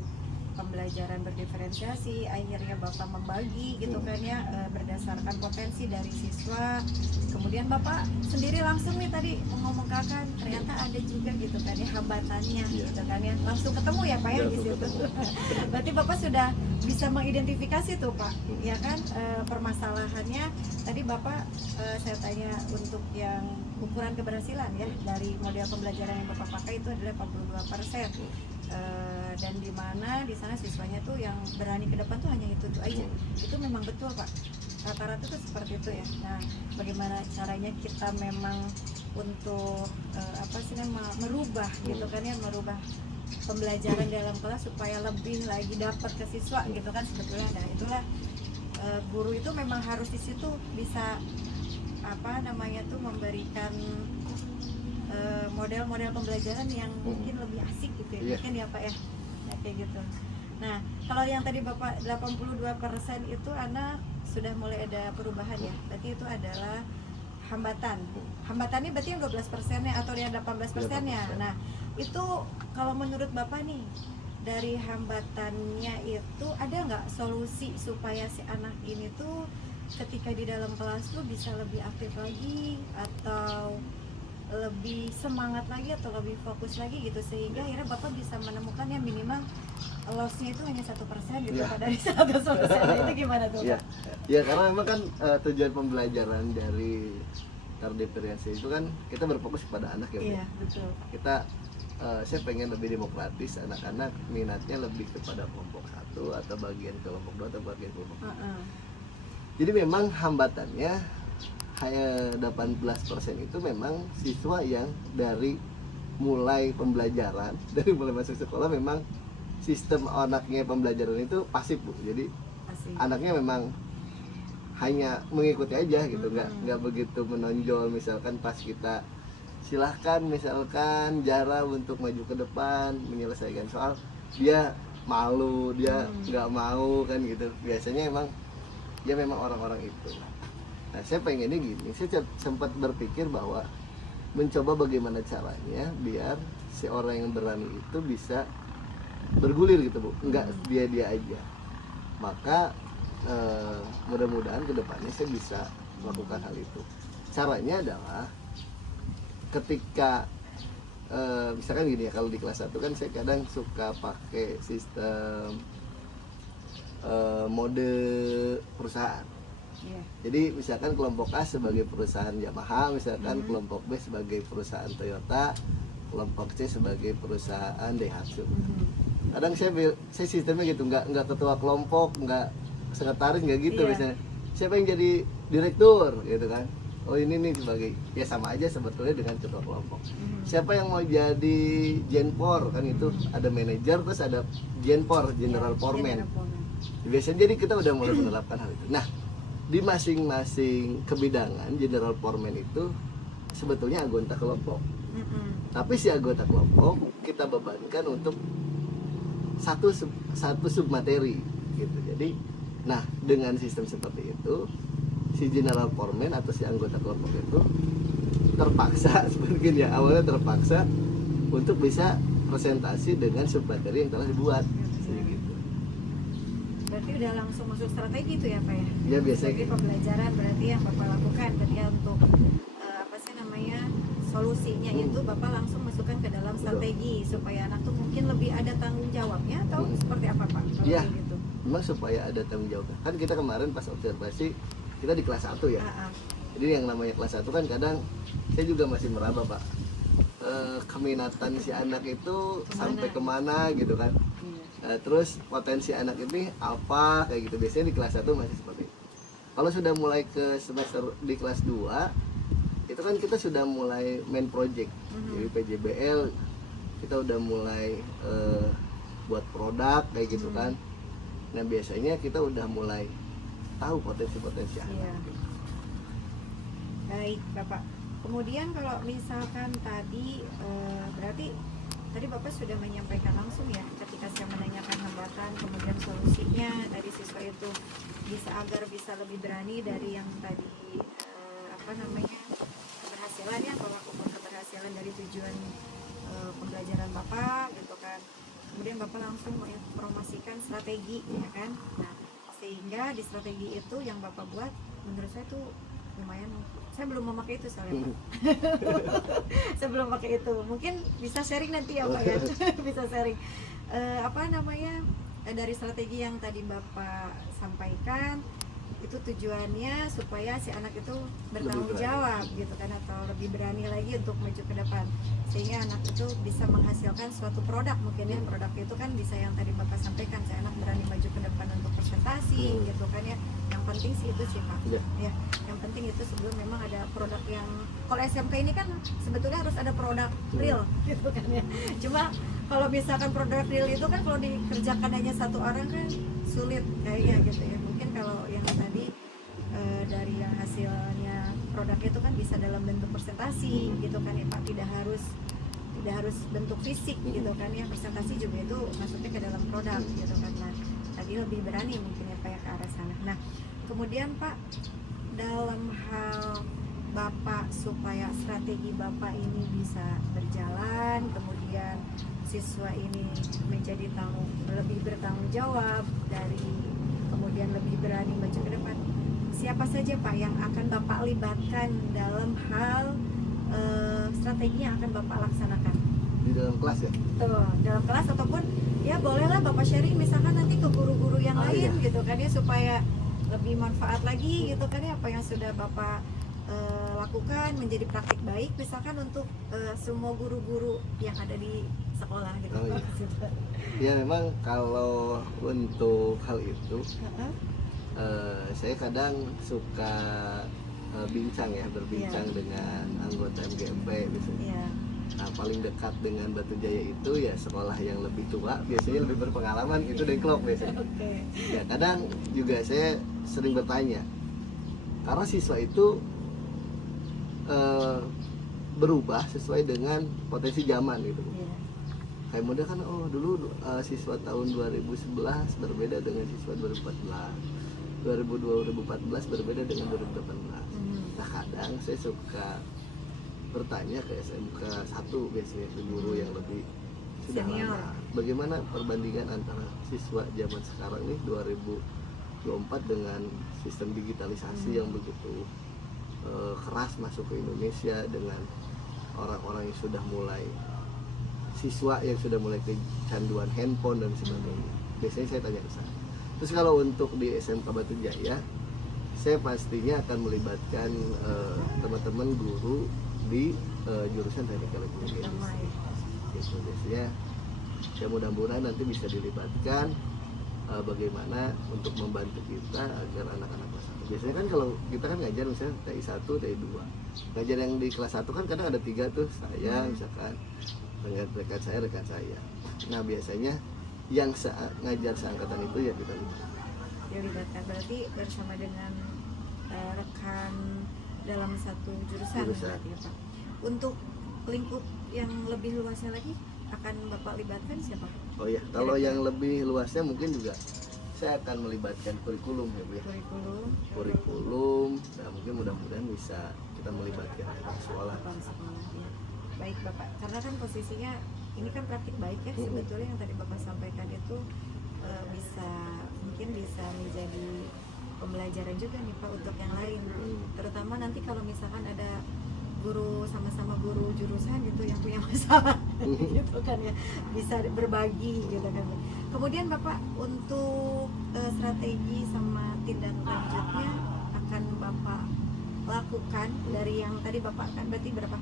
pembelajaran berdiferensiasi, akhirnya Bapak membagi gitu kan ya, berdasarkan potensi dari siswa. Kemudian Bapak sendiri langsung nih tadi mengomongkan ternyata ada juga gitu kan ya hambatannya gitu kan ya, langsung ketemu ya Pak ya di situ. Berarti Bapak sudah bisa mengidentifikasi tuh Pak ya kan, permasalahannya. Tadi Bapak saya tanya untuk yang ukuran keberhasilan ya dari model pembelajaran yang Bapak pakai itu adalah 82%. Dan di mana di sana siswanya tuh yang berani ke depan tuh hanya itu aja. Itu memang betul Pak, rata-rata tuh seperti itu ya. Nah, bagaimana caranya kita memang untuk merubah gitu kan ya, merubah pembelajaran dalam kelas supaya lebih lagi dapat ke siswa gitu kan sebetulnya. Nah itulah guru itu memang harus di situ bisa memberikan model-model pembelajaran yang mungkin lebih asik gitu ya, mungkin ya Pak ya, nah, kayak gitu. Nah kalau yang tadi Bapak 82% itu anak sudah mulai ada perubahan ya, berarti itu adalah hambatannya berarti yang 12%-nya atau yang 18%-nya. Nah itu kalau menurut Bapak nih, dari hambatannya itu ada nggak solusi supaya si anak ini tuh ketika di dalam kelas tuh bisa lebih aktif lagi atau lebih semangat lagi atau lebih fokus lagi gitu, sehingga akhirnya Bapak bisa menemukan yang minimal loss-nya itu hanya 1% gitu dari 100%. Itu gimana tuh Pak? Ya karena memang kan tujuan pembelajaran dari terdiferensiasi itu kan kita berfokus kepada anak ya. Iya, betul. Kita saya pengen lebih demokratis, anak-anak minatnya lebih kepada kelompok 1 atau bagian kelompok 2 atau bagian kelompok 3. Jadi memang hambatannya hanya 18% itu memang siswa yang dari mulai pembelajaran, dari mulai masuk sekolah memang sistem anaknya pembelajaran itu pasif Bu. Jadi anaknya memang hanya mengikuti aja gitu, nggak begitu menonjol. Misalkan pas kita silahkan misalkan Jara untuk maju ke depan menyelesaikan soal, dia malu, dia nggak mau kan gitu. Biasanya emang dia memang orang-orang itu. Nah saya pengennya gini, saya sempat berpikir bahwa mencoba bagaimana caranya biar si orang yang berani itu bisa bergulir gitu Bu, nggak dia aja. Maka mudah-mudahan kedepannya saya bisa melakukan hal itu. Caranya adalah ketika misalkan gini ya, kalau di kelas 1 kan saya kadang suka pakai sistem mode perusahaan. Jadi misalkan kelompok A sebagai perusahaan Yamaha, misalkan kelompok B sebagai perusahaan Toyota, kelompok C sebagai perusahaan Daihatsu. Kadang saya sistemnya gitu, nggak ketua kelompok, nggak sekretaris, nggak gitu. Misalnya siapa yang jadi direktur gitu kan, oh ini nih sebagai, ya sama aja sebetulnya dengan ketua kelompok. Siapa yang mau jadi Genpor kan, itu ada manajer terus ada Genpor, General Foreman. Biasanya jadi kita udah mulai menerapkan hal itu. Nah di masing-masing kebidangan General Foreman itu sebetulnya anggota kelompok. Tapi si anggota kelompok kita bebankan untuk satu submateri gitu. Jadi nah dengan sistem seperti itu si General Foreman atau si anggota kelompok itu terpaksa seperti ya, awalnya terpaksa untuk bisa presentasi dengan submateri yang telah dibuat. Berarti udah langsung masuk strategi itu ya Pak ya? Ya biasanya. Jadi pembelajaran berarti yang Bapak lakukan berarti untuk solusinya itu Bapak langsung masukkan ke dalam strategi supaya anak tuh mungkin lebih ada tanggung jawabnya atau seperti apa Pak? Iya. Gitu. Memang supaya ada tanggung jawabnya. Kan kita kemarin pas observasi kita di kelas 1 ya. Jadi yang namanya kelas 1 kan kadang saya juga masih meraba Pak. Keminatan si anak itu sampai kemana gitu kan. Terus potensi anak ini apa kayak gitu. Biasanya di kelas 1 masih seperti itu. Kalau sudah mulai ke semester di kelas 2 itu kan kita sudah mulai main project. Jadi PJBL kita udah mulai buat produk kayak gitu kan. Nah biasanya kita udah mulai tahu potensi-potensi anak. Iya. Gitu. Baik Bapak. Kemudian kalau misalkan tadi berarti tadi Bapak sudah menyampaikan langsung ya ketika saya menanyakan hambatan kemudian solusinya tadi siswa itu bisa lebih berani dari yang tadi keberhasilan ya, tolak ukur keberhasilan dari tujuan pembelajaran Bapak gitu kan. Kemudian Bapak langsung menginformasikan strategi ya kan. Nah, sehingga di strategi itu yang Bapak buat menurut saya tuh lumayan, saya belum memakai itu soalnya Pak. Saya belum pakai itu, mungkin bisa sharing nanti ya Pak ya. Bisa sharing dari strategi yang tadi Bapak sampaikan itu tujuannya supaya si anak itu bertanggung jawab gitu kan, atau lebih berani lagi untuk maju ke depan sehingga anak itu bisa menghasilkan suatu produk. Mungkin ya produk itu kan bisa yang tadi Bapak sampaikan, si anak berani maju ke depan untuk presentasi gitu kan ya. Yang penting sih itu sih Pak ya, yang penting itu sebelum memang ada produk yang kalau SMK ini kan sebetulnya harus ada produk real gitu kan ya. Cuma kalau misalkan produk real itu kan kalau dikerjakan hanya satu orang kan sulit kayaknya gitu ya. Mungkin kalau yang tadi dari yang hasilnya produk itu kan bisa dalam bentuk presentasi gitu kan ya Pak, tidak harus bentuk fisik gitu kan ya. Presentasi juga itu masuknya ke dalam produk gitu kan. Nah tadi lebih berani mungkin ya Pak ya ke arah sana. Nah kemudian Pak, dalam hal Bapak supaya strategi Bapak ini bisa berjalan, kemudian siswa ini menjadi lebih bertanggung jawab kemudian lebih berani maju ke depan, siapa saja Pak yang akan Bapak libatkan dalam hal strategi yang akan Bapak laksanakan Di dalam kelas ya? tuh, dalam kelas ataupun ya bolehlah Bapak sharing misalkan nanti ke guru-guru yang lain gitu kan ya, supaya lebih manfaat lagi gitu kan ya apa yang sudah Bapak lakukan menjadi praktik baik misalkan untuk semua guru-guru yang ada di sekolah gitu. Ya memang kalau untuk hal itu saya kadang suka berbincang dengan anggota MGMP misalnya. Nah paling dekat dengan Batu Jaya itu ya sekolah yang lebih tua, biasanya lebih berpengalaman, itu Dengklok biasanya. Ya kadang juga saya sering bertanya, karena siswa itu berubah sesuai dengan potensi zaman gitu. Kayak model kan dulu siswa tahun 2011 berbeda dengan siswa 2014, 2014 berbeda dengan 2018. Nah kadang saya suka bertanya ke SMK 1 biasanya ke guru yang lebih sudah lama, bagaimana perbandingan antara siswa zaman sekarang nih 2024 dengan sistem digitalisasi yang begitu keras masuk ke Indonesia, dengan orang-orang yang sudah mulai siswa yang sudah mulai kecanduan handphone dan sebagainya. Biasanya saya tanya ke sana. Terus kalau untuk di SMK Batu Jaya, saya pastinya akan melibatkan teman-teman guru di jurusan teknik elektronik. Gitu, biasanya ya mudah-mudahan nanti bisa dilibatkan bagaimana untuk membantu kita agar anak-anak kelas 1. Biasanya kan kalau kita kan ngajar misalnya TI 1, TI 2. Ngajar yang di kelas 1 kan kadang ada 3 tuh, saya misalkan dengan rekan saya. Nah biasanya yang ngajar seangkatan itu ya kita libatkan. Berarti bersama dengan rekan dalam satu jurusan. Berarti ya Pak. Untuk lingkup yang lebih luasnya lagi akan Bapak libatkan siapa? Oh ya, kalau yang lebih luasnya mungkin juga saya akan melibatkan kurikulum ya Bu ya. Kurikulum. Nah mungkin mudah-mudahan bisa kita melibatkan sekolah. Ya. Baik Bapak, karena kan posisinya ini kan praktik baik ya sebetulnya yang tadi Bapak sampaikan itu mungkin bisa menjadi pembelajaran juga nih Pak untuk yang lain. Terutama nanti kalau misalkan ada guru sama-sama guru jurusan gitu yang punya masalah gitu kan ya, bisa berbagi gitu kan. Kemudian Bapak untuk strategi sama tindak lanjutnya akan Bapak lakukan dari yang tadi Bapak kan berarti berapa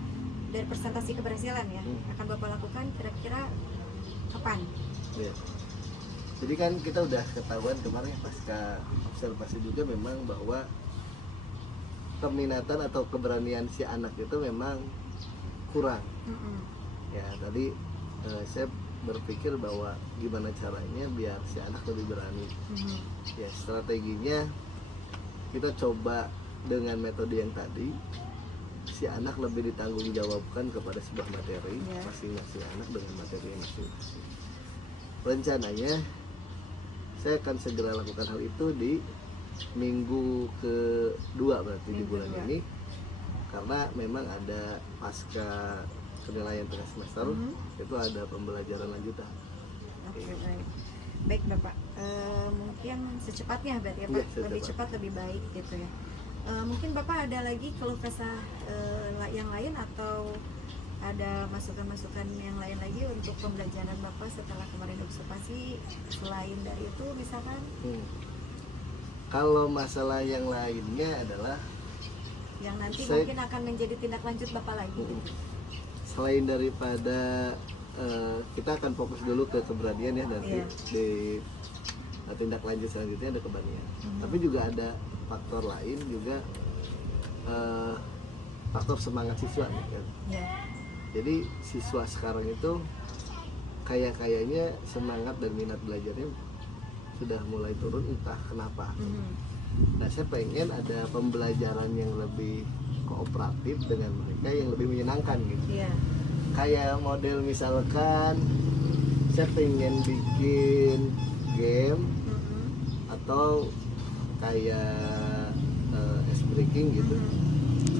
dari presentasi keberhasilan ya, akan Bapak lakukan kira-kira kapan? Ya. Jadi kan kita udah ketahuan kemarin pasca observasi juga memang bahwa peminatan atau keberanian si anak itu memang kurang. Ya tadi saya berpikir bahwa gimana caranya biar si anak lebih berani. Ya strateginya kita coba dengan metode yang tadi, si anak lebih ditanggung jawabkan kepada sebuah materi, masing-masing anak dengan materi masing-masing. Rencananya saya akan segera lakukan hal itu di minggu kedua berarti di bulan ini, karena memang ada pasca penilaian tengah semester itu ada pembelajaran lanjutan. Oke, baik. Baik Bapak, mungkin secepatnya berarti ya Pak, lebih cepat lebih baik gitu ya. Mungkin Bapak ada lagi keluh kesah yang lain atau ada masukan-masukan yang lain lagi untuk pembelajaran Bapak setelah kemarin observasi selain dari itu misalkan? Kalau masalah yang lainnya adalah yang nanti mungkin akan menjadi tindak lanjut Bapak lagi. Selain daripada kita akan fokus dulu ke keberanian ya, nanti di tindak lanjut selanjutnya ada keberanian. Tapi juga ada faktor lain juga, faktor semangat siswa nih kan. Jadi siswa sekarang itu kayaknya semangat dan minat belajarnya sudah mulai turun, entah kenapa. Nah saya pengen ada pembelajaran yang lebih kooperatif dengan mereka, yang lebih menyenangkan gitu. Kayak model misalkan saya pengen bikin game atau kayak ice breaking gitu.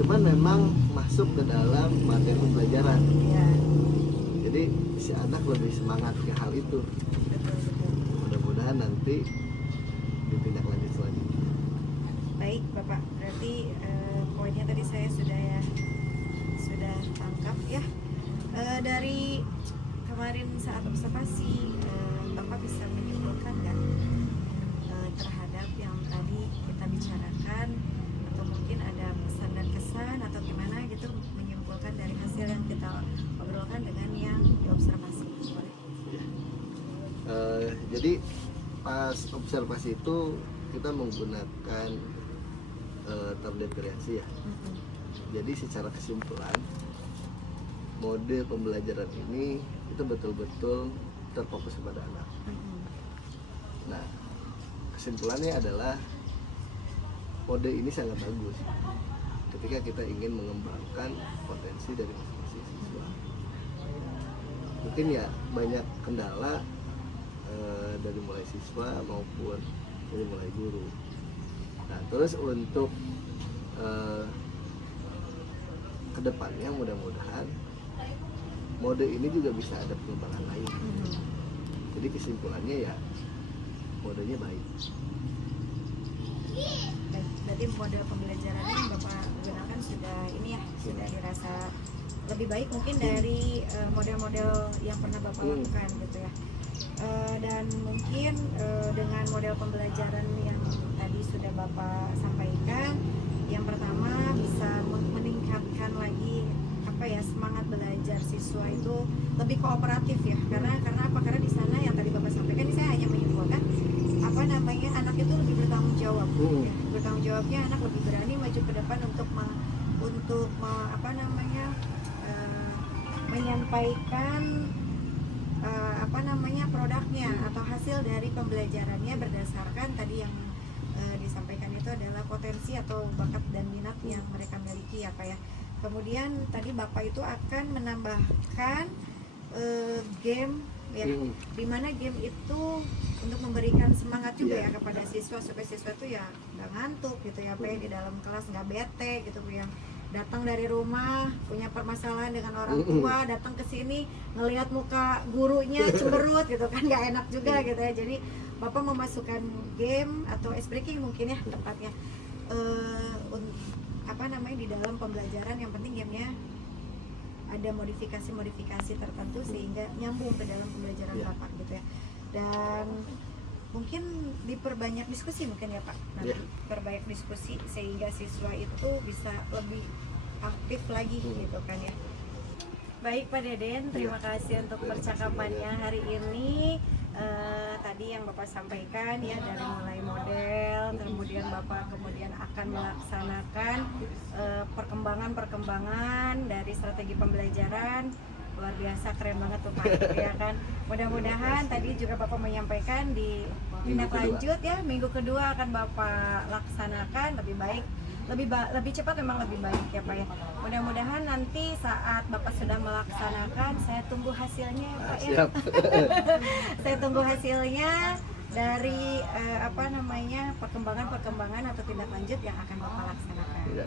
Cuman memang masuk ke dalam materi pembelajaran. Jadi si anak lebih semangat ke hal itu. Mudah-mudahan nanti ditindak lanjut selanjutnya. Baik Bapak, berarti poinnya tadi saya sudah tangkap ya. Dari kemarin saat observasi, Bapak bisa menyimpulkan nggak terhadap yang tadi kita bicarakan, atau mungkin ada pesan dan kesan atau gimana gitu, menyimpulkan dari hasil yang kita obrolkan dengan yang diobservasi? Jadi pas observasi itu kita menggunakan tablet kreasi ya. Jadi secara kesimpulan mode pembelajaran ini itu betul-betul terfokus kepada anak. Nah, kesimpulannya adalah mode ini sangat bagus ketika kita ingin mengembangkan potensi dari masing-masing siswa. Mungkin ya banyak kendala dari mulai siswa maupun dari mulai guru. Nah, terus untuk kedepannya mudah-mudahan mode ini juga bisa ada pengembangan lain. Jadi kesimpulannya ya modenya baik. Berarti mode pembelajaran yang Bapak gunakan sudah dirasa lebih baik mungkin dari model-model yang pernah Bapak lakukan gitu ya. Dan mungkin dengan model pembelajaran yang tadi sudah Bapak sampaikan, yang pertama bisa meningkatkan lagi semangat belajar siswa itu lebih kooperatif ya, karena di sana yang tadi Bapak sampaikan, ini saya hanya menyimpulkan anak itu lebih bertanggung jawab. Bertanggung jawabnya anak lebih berani maju ke depan untuk menyampaikan produknya atau hasil dari pembelajarannya berdasarkan tadi yang disampaikan itu adalah potensi atau bakat dan minat yang mereka miliki ya Pak ya. Kemudian tadi Bapak itu akan menambahkan game ya, dimana game itu untuk memberikan semangat juga ya kepada siswa, supaya siswa itu ya nggak ngantuk gitu ya Pak ya, di dalam kelas nggak bete gitu, yang datang dari rumah punya permasalahan dengan orang tua, datang ke sini ngelihat muka gurunya cemberut gitu kan, nggak enak juga gitu ya. Jadi Bapak memasukkan game atau ice breaking mungkin ya tepatnya di dalam pembelajaran, yang penting gamenya ada modifikasi tertentu sehingga nyambung ke dalam pembelajaran Bapak gitu ya. Dan mungkin diperbanyak diskusi mungkin ya Pak, nanti perbanyak diskusi sehingga siswa itu bisa lebih aktif lagi gitu kan ya. Baik Pak Deden, terima kasih untuk percakapannya hari ini. Tadi yang Bapak sampaikan ya, dari mulai model, kemudian Bapak akan melaksanakan perkembangan dari strategi pembelajaran luar biasa, keren banget tuh Pak, ya kan. Mudah-mudahan tadi juga Bapak menyampaikan di tindak lanjut ya, minggu kedua akan Bapak laksanakan lebih baik, lebih cepat, memang lebih baik ya Pak ya. Mudah-mudahan nanti saat Bapak sudah melaksanakan, saya tunggu hasilnya ya Pak ya. Siap. Saya tunggu hasilnya dari perkembangan atau tindak lanjut yang akan Bapak laksanakan. Iya.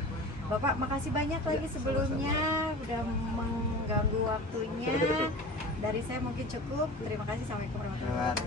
Bapak makasih banyak lagi sebelumnya udah mengganggu waktunya. Dari saya mungkin cukup. Terima kasih. Assalamualaikum warahmatullahi wabarakatuh.